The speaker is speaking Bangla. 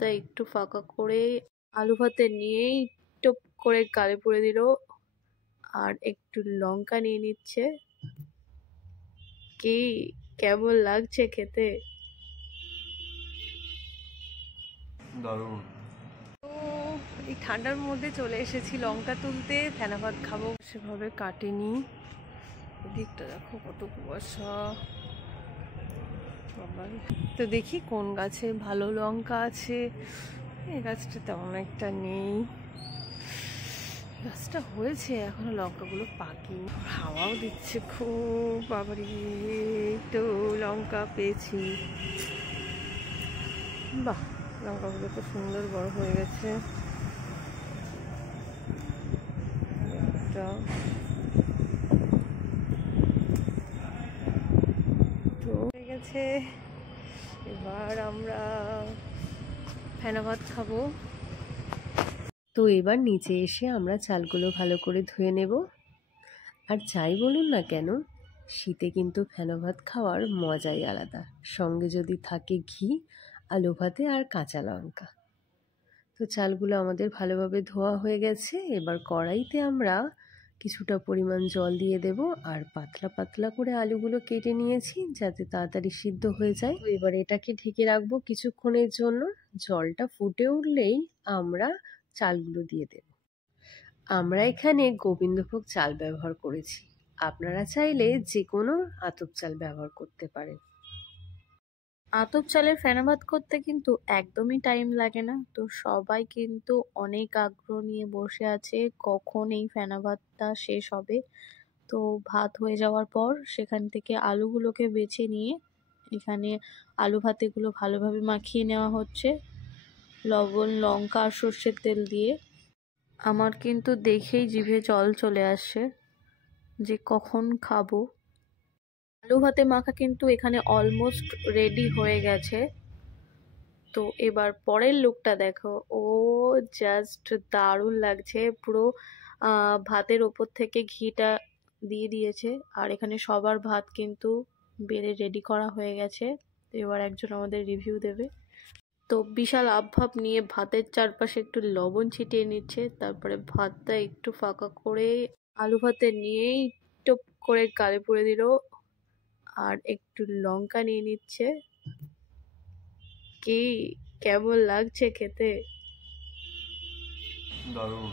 তাই একটু ফাঁকা করে আলু ভাতে নিয়েই টপ করে গালে পুড়ে দিল, আর একটু লঙ্কা নিয়ে নিচ্ছে। কি কেমন লাগছে খেতে? দারুণ। তো এই ঠান্ডার মধ্যে চলে এসেছি লঙ্কা তুলতে, ফেনা ভাত খাবো। সেভাবে কাটেনি, এদিকটা দেখো কত কুয়াশা। তো দেখি কোন গাছে ভালো লঙ্কা আছে। এই গাছটা তেমন একটা নেই, গাছটা হয়েছে এখনো লঙ্কাগুলো পাকেনি, হাওয়াও দিচ্ছে খুব। বাবারি, তো লঙ্কা পেয়েছি। বাহ, লঙ্কাগুলো তো সুন্দর বড় হয়ে গেছে। তো হয়ে গেছে, এবার আমরা ফেনা ভাত খাবো। তো এবার নিচে এসে আমরা চালগুলো ভালো করে ধুয়ে নেব। আর যাই বলুন না কেন, শীতে কিন্তু ফেনা ভাত খাওয়ার মজাই আলাদা, সঙ্গে যদি থাকে ঘি, আলু ভাতে আর কাঁচা লঙ্কা। তো চালগুলো আমাদের ভালোভাবে ধোয়া হয়ে গেছে। এবার কড়াইতে আমরা কিছুটা পরিমাণ জল দিয়ে দেব, আর পাতলা পাতলা করে আলুগুলো কেটে নিয়েছি যাতে তাড়াতাড়ি সিদ্ধ হয়ে যায়। তো এবার এটাকে ঢেকে রাখবো কিছুক্ষণের জন্য। জলটা ফুটে উঠলেই আমরা চালগুলো দিয়ে দেব। আমরা এখানে গোবিন্দভোগ চাল ব্যবহার করেছি, আপনারা চাইলে যে কোনো আতপ চাল ব্যবহার করতে পারেন। আতপ চালের ফেনা ভাত করতে কিন্তু একদমই টাইম লাগে না। তো সবাই কিন্তু অনেক আগ্রহ নিয়ে বসে আছে কখন এই ফেনা ভাতটা শেষ হবে। তো ভাত হয়ে যাওয়ার পর সেখান থেকে আলুগুলোকে বেছে নিয়ে এখানে আলু ভাতেগুলো ভালোভাবে মাখিয়ে নেওয়া হচ্ছে লবণ, লঙ্কা আর সর্ষের তেল দিয়ে। আমার কিন্তু দেখেই জিভে জল চলে আসছে যে কখন খাবো। আলু ভাতে মাখা কিন্তু এখানে অলমোস্ট রেডি হয়ে গেছে। তো এবার পরের লুকটা দেখো, ও জাস্ট দারুণ লাগছে। পুরো ভাতের ওপর থেকে ঘিটা দিয়ে দিয়েছে, আর এখানে সবার ভাত কিন্তু বেড়ে রেডি করা হয়ে গেছে। এবার একজন আমাদের রিভিউ দেবে। তো বিশাল আবভাব নিয়ে ভাতের চারপাশে একটু লবণ ছিটিয়ে নিচ্ছে, তারপরে ভাতটা একটু ফাঁকা করে আলু ভাতে নিয়েই টপ করে গালে পুড়ে দিল, আর একটু লঙ্কা নিয়ে নিচ্ছে। কি কেমন লাগছে খেতে? দারুণ।